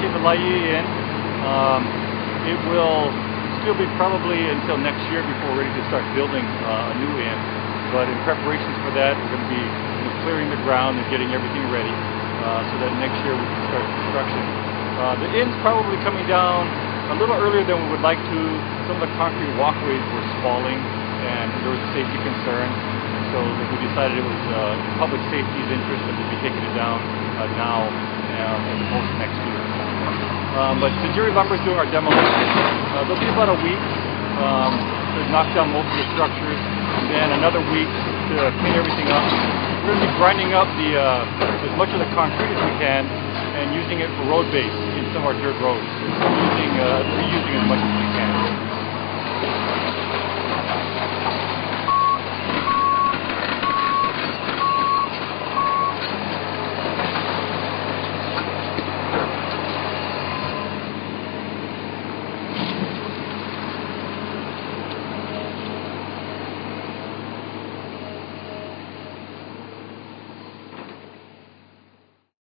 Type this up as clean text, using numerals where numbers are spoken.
Chez Valais Inn. It will still be probably until next year before we're ready to start building a new inn. But in preparations for that, we're going to be clearing the ground and getting everything ready so that next year we can start construction. The inn's probably coming down a little earlier than we would like to. Some of the concrete walkways were spalling and there was a safety concern. And so we decided it was in public safety's interest that we'd be taking it down now as opposed to next year. But Tajiri Lumber is doing our demolition. There'll be about a week to knock down most of the structures, and then another week to clean everything up. We're going to be grinding up as much of the concrete as we can and using it for road base in some of our dirt roads. So reusing as much as we can.